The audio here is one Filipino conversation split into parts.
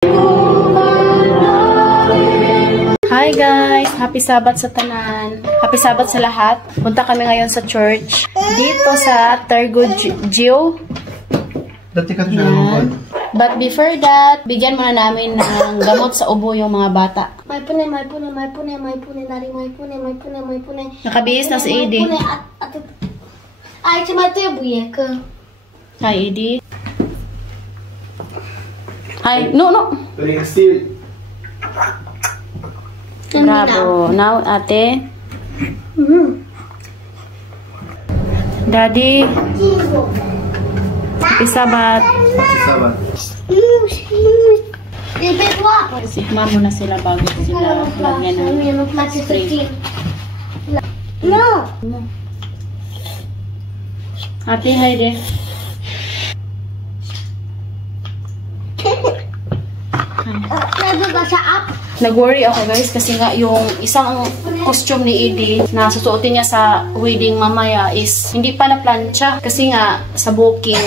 Hi guys! Happy Sabat sa tanan. Happy Sabat sa lahat. Punta kami ngayon sa church. Dito sa Targud Gio. Dati ka siya naman. But before that, bigyan muna namin ng gamot sa ubo yung mga bata. May pune, nari, may pune. Nakabihis na si Edie. Ai, ce mai trebuie că... Hi Edie. Hi, no. Bravo. Now, ate. Daddy. Happy Sabat. Sabat. E pentru apă. Sikman mo na sila bago sila lagyan ng Mie nu-mi place să spray. țin. Nu! Ate, hi de. Trebuie așa apă. Nag-worry ako guys kasi nga yung isang costume ni Edie na susuotin niya sa wedding mamaya is hindi pa na plancha kasi nga sa booking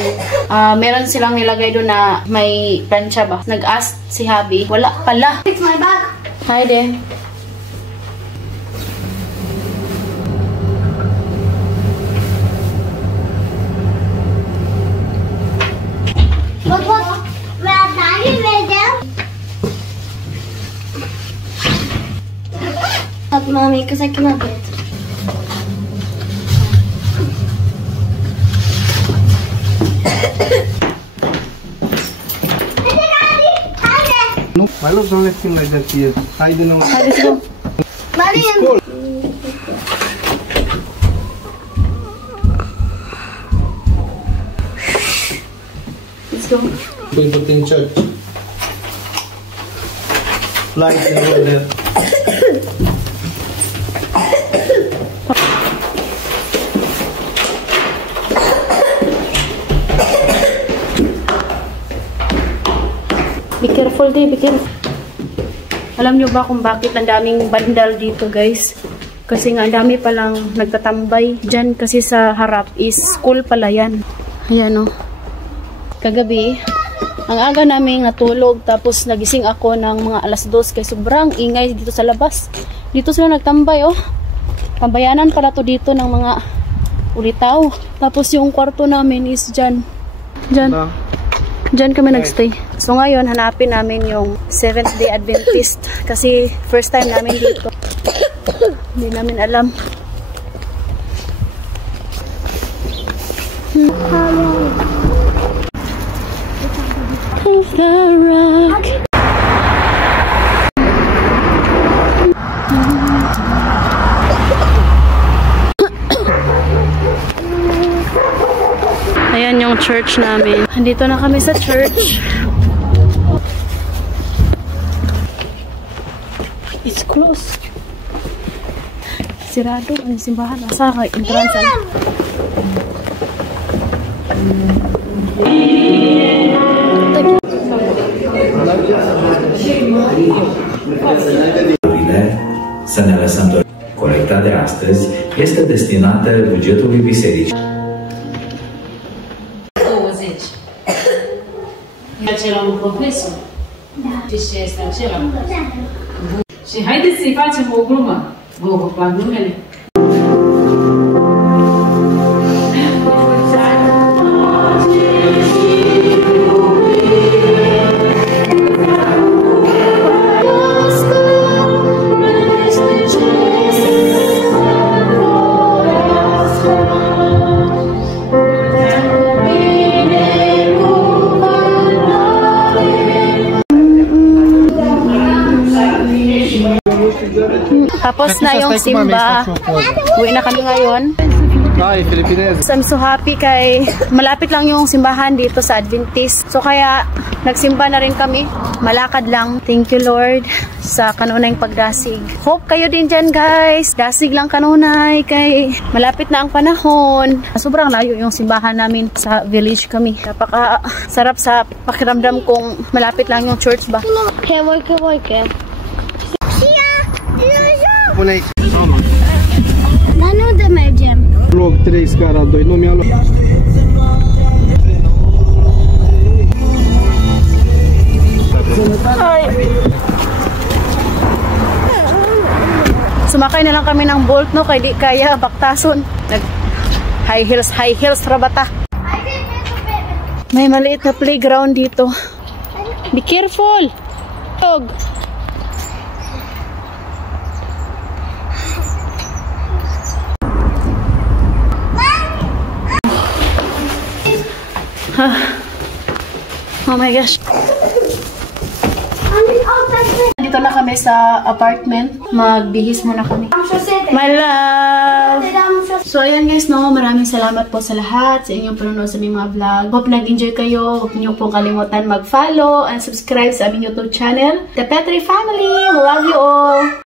meron silang nilagay doon na may plancha ba. Nag-ask si Habi, wala pala. It's my bag. Hi de. What? Dar vedem. Mommy, because I cannot do it. No, my love, don't let him like that here. I don't know. Hi, let's go. It's cold. Let's go. We put in church. Lights and all that. Be careful din, be careful. Alam nyo ba kung bakit ang daming bandal dito guys? Kasi nga ang dami palang nagtatambay. Diyan kasi sa harap is school pala yan. Ayan o. Kagabi, ang aga namin natulog tapos nagising ako ng mga alas 2 kaya sobrang ingay dito sa labas. Dito sila nagtambay oh. Pambayanan pala to dito ng mga ulitaw. Tapos yung kwarto namin is dyan. Diyan kami nagstay. So ngayon, hanapin namin yung Seventh Day Adventist. Kasi first time namin dito. Hindi namin alam. The rock. Ayan yung church namin. Andito na kami sa church. It's closed. Sirado ang simbahan. Asa ka entrance? Să ne lăsăm doar. Colecta de astăzi este destinată bugetului bisericii. Acela un profesor. Știți ce este acela? Și haideți să-i facem o glumă. Vă ocupați numele? Tapos na yung simba. Uwi na kami ngayon. Ay, Filipinese. I'm so happy kay malapit lang yung simbahan dito sa Adventist. So kaya nagsimba na rin kami. Malakad lang. Thank you Lord sa kanunay pagdasig. Hope kayo din dyan guys. Dasig lang kanunay kay malapit na ang panahon. Sobrang layo yung simbahan namin sa village kami. Napaka sarap sa pakiramdam kung malapit lang yung church ba. Voike. Pune aici. Dar nu de mergem. Vlog 3, scara 2. Nu mi-a luat. Ay. Sumakay na lang kami ng Bolt, no? Kaya di kaya baktason. High heels rabata. May maliit na playground dito. Be careful! Dog! Oh my gosh. Dito na kami sa apartment. Magbihis muna kami. My love! So ayan guys, no, maraming salamat po sa lahat sa inyong panonood sa aming mga vlog. Hope nag-enjoy kayo. Huwag niyo po kalimutan mag-follow and subscribe sa aming YouTube channel, The Petri Family. We love you all!